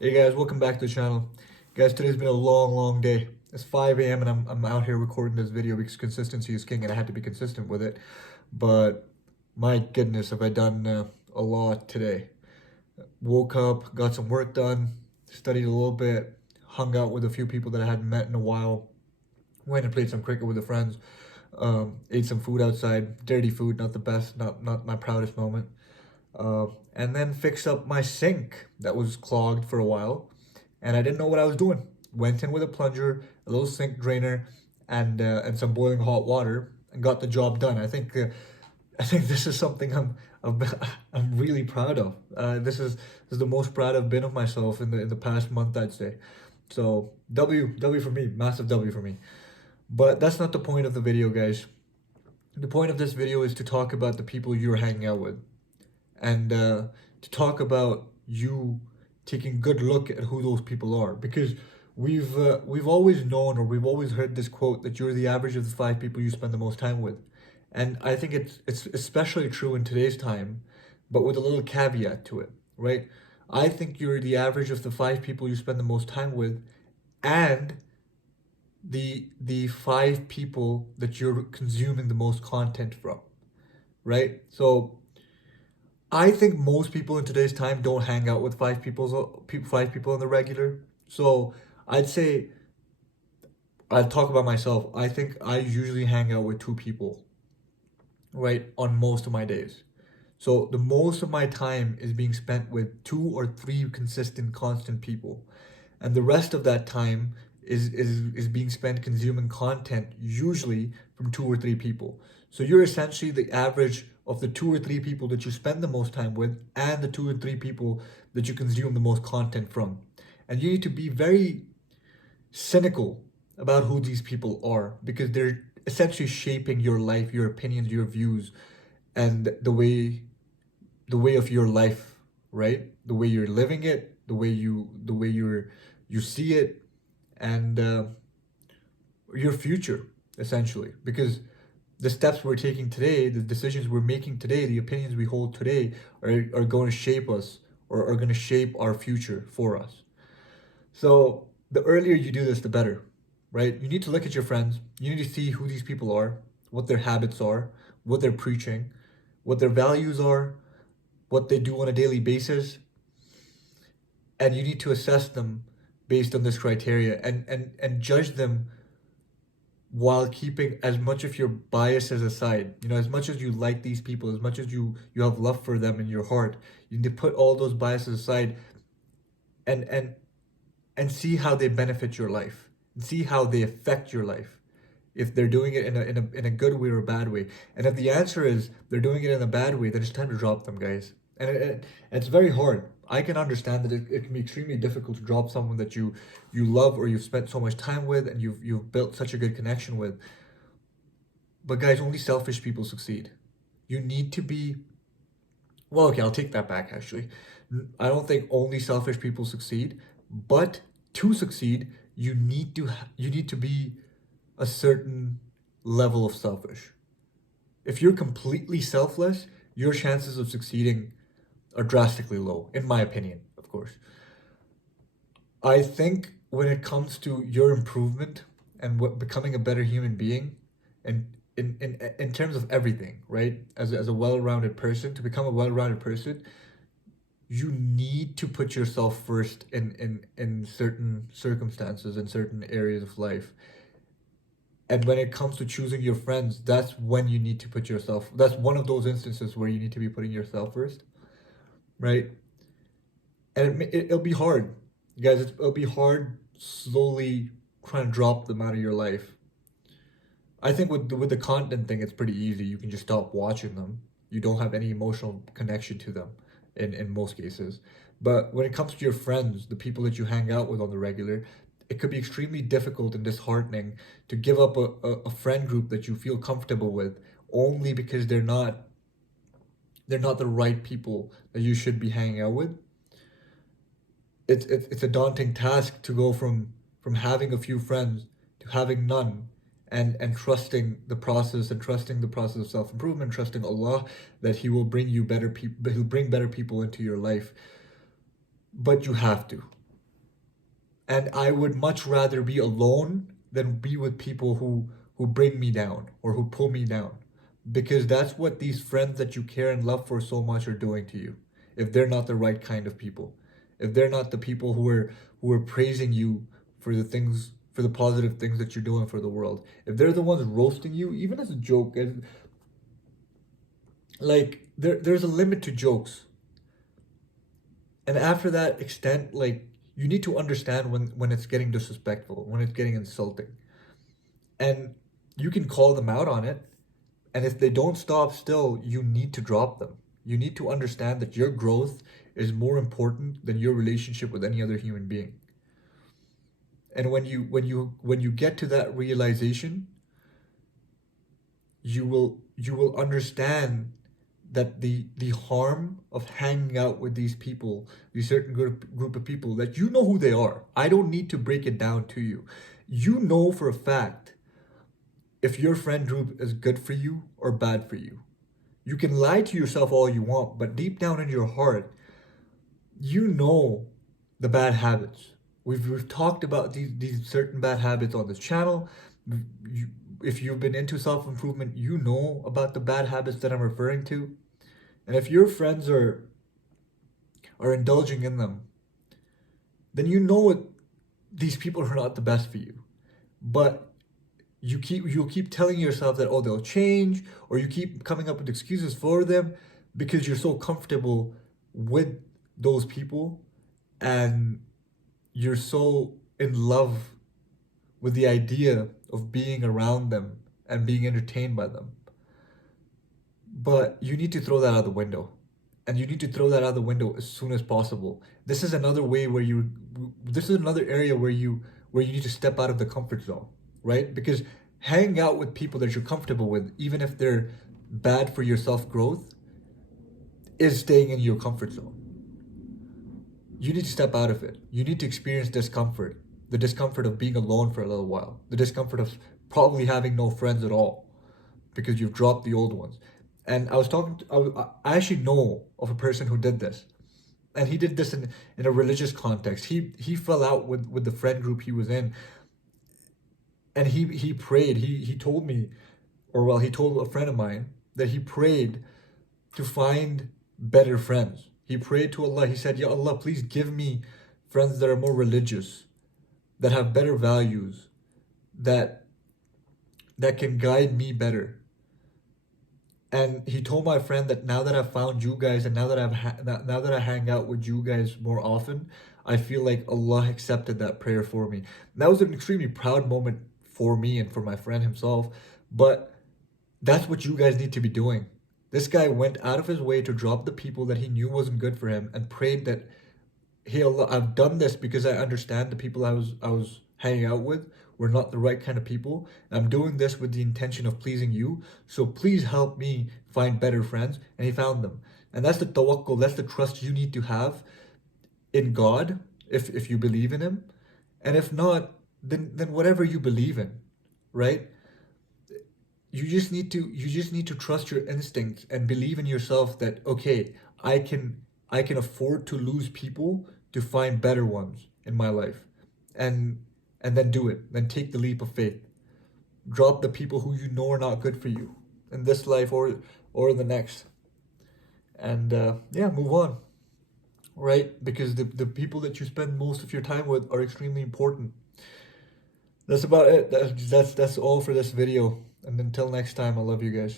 Hey guys, welcome back to the channel. Guys, today's been a long day. It's 5 a.m. and I'm out here recording this video because consistency is king and I had to be consistent with it. But my goodness, have I done a lot today. Woke up, got some work done, studied a little bit, hung out with a few people that I hadn't met in a while, went and played some cricket with the friends, ate some food outside, dirty food, not the best, not my proudest moment. And then fixed up my sink that was clogged for a while, and I didn't know what I was doing. Went in with a plunger, a little sink drainer, and some boiling hot water, and got the job done. I think this is something I'm I'm really proud of. This is the most proud I've been of myself in the past month, I'd say. So W for me, massive W for me. But that's not the point of the video, guys. The point of this video is to talk about the people you're hanging out with and to talk about you taking good look at who those people are, because we've always known, or we've always heard this quote that you're the average of the five people you spend the most time with. And I think it's especially true in today's time, but with a little caveat to it, right? I think you're the average of the five people you spend the most time with, and the five people that you're consuming the most content from, right? So I think most people in today's time don't hang out with five people on the regular. So I'd say I'll talk about myself. I think I usually hang out with two people, right, on most of my days. So the most of my time is being spent with two or three consistent, constant people, and the rest of that time is being spent consuming content, usually from two or three people. So you're essentially the average of the two or three people that you spend the most time with, and the two or three people that you consume the most content from. And you need to be very cynical about who these people are, because they're essentially shaping your life, your opinions, your views, and the way of your life, right? The way you're living it, the way you see it, and your future, essentially. Because the steps we're taking today, the decisions we're making today, the opinions we hold today are going to shape us, or are going to shape our future for us. So the earlier you do this, the better, right? You need to look at your friends. You need to see who these people are, what their habits are, what they're preaching, what their values are, what they do on a daily basis, and you need to assess them based on this criteria, and judge them while keeping as much of your biases aside. As much as you like these people, as much as you have love for them in your heart, you need to put all those biases aside, and and and see how they benefit your life, and see how they affect your life, if they're doing it in a good way or a bad way. And if the answer is they're doing it in a bad way, then it's time to drop them, guys. And it's very hard. I can understand that it can be extremely difficult to drop someone that you love, or you've spent so much time with, and you've built such a good connection with. But guys, only selfish people succeed. You need to be, well, okay, I'll take that back actually. I don't think only selfish people succeed, but to succeed, you need to be a certain level of selfish. If you're completely selfless, your chances of succeeding are drastically low, in my opinion, of course. I think when it comes to your improvement and what becoming a better human being, and in terms of everything, right? As a well-rounded person, to become a well-rounded person, you need to put yourself first in certain circumstances, in certain areas of life. And when it comes to choosing your friends, that's when you need to put yourself. That's one of those instances where you need to be putting yourself first, right? And it'll be hard, guys. It'll be hard slowly trying to drop them out of your life. I think with the content thing, it's pretty easy. You can just stop watching them. You don't have any emotional connection to them in most cases. But when it comes to your friends, the people that you hang out with on the regular, it could be extremely difficult and disheartening to give up a friend group that you feel comfortable with, only because they're not the right people that you should be hanging out with. It's a daunting task to go from having a few friends to having none, and trusting the process, and trusting the process of self-improvement, trusting Allah that He will bring better people into your life. But you have to. And I would much rather be alone than be with people who bring me down or who pull me down, because that's what these friends that you care and love for so much are doing to you. If they're not the right kind of people, if they're not the people who are praising you for the things, for the positive things that you're doing for the world, if they're the ones roasting you even as a joke, and like there's a limit to jokes. And after that extent, like, you need to understand when it's getting disrespectful, when it's getting insulting, and you can call them out on it. And if they don't stop, still, you need to drop them. You need to understand that your growth is more important than your relationship with any other human being. And when you get to that realization, you will understand that the harm of hanging out with these people, these certain group of people, that you know who they are. I don't need to break it down to you. You know for a fact if your friend group is good for you or bad for you. You can lie to yourself all you want, but deep down in your heart, you know the bad habits. We've talked about these certain bad habits on this channel. You, if you've been into self-improvement, you know about the bad habits that I'm referring to. And if your friends are indulging in them, then you know it, these people are not the best for you. But you'll keep telling yourself that, oh, they'll change, or you keep coming up with excuses for them because you're so comfortable with those people, and you're so in love with the idea of being around them and being entertained by them. But you need to throw that out the window. And you need to throw that out the window as soon as possible. This is another way where this is another area where you need to step out of the comfort zone, right? Because hanging out with people that you're comfortable with, even if they're bad for your self-growth, is staying in your comfort zone. You need to step out of it. You need to experience discomfort. The discomfort of being alone for a little while. The discomfort of probably having no friends at all because you've dropped the old ones. And I was talking to, I actually know of a person who did this. And he did this in a religious context. He fell out with the friend group he was in. And he prayed. He told me, or well, he told a friend of mine that he prayed to find better friends. He prayed to Allah. He said, Ya Allah, please give me friends that are more religious, that have better values, that can guide me better. And he told my friend that now that I've found you guys, and now that I hang out with you guys more often, I feel like Allah accepted that prayer for me. And that was an extremely proud moment for me and for my friend himself. But that's what you guys need to be doing. This guy went out of his way to drop the people that he knew wasn't good for him, and prayed that, hey Allah, I've done this because I understand the people I was hanging out with were not the right kind of people. I'm doing this with the intention of pleasing you. So please help me find better friends. And he found them. And that's the tawakkul, that's the trust you need to have in God, if you believe in him. And if not, then whatever you believe in, right? You just need to trust your instincts and believe in yourself that, okay, I can afford to lose people to find better ones in my life. And then do it. Then take the leap of faith. Drop the people who you know are not good for you in this life or in the next. And yeah, move on. Right? Because the people that you spend most of your time with are extremely important. That's about it. That's all for this video. And until next time, I love you guys.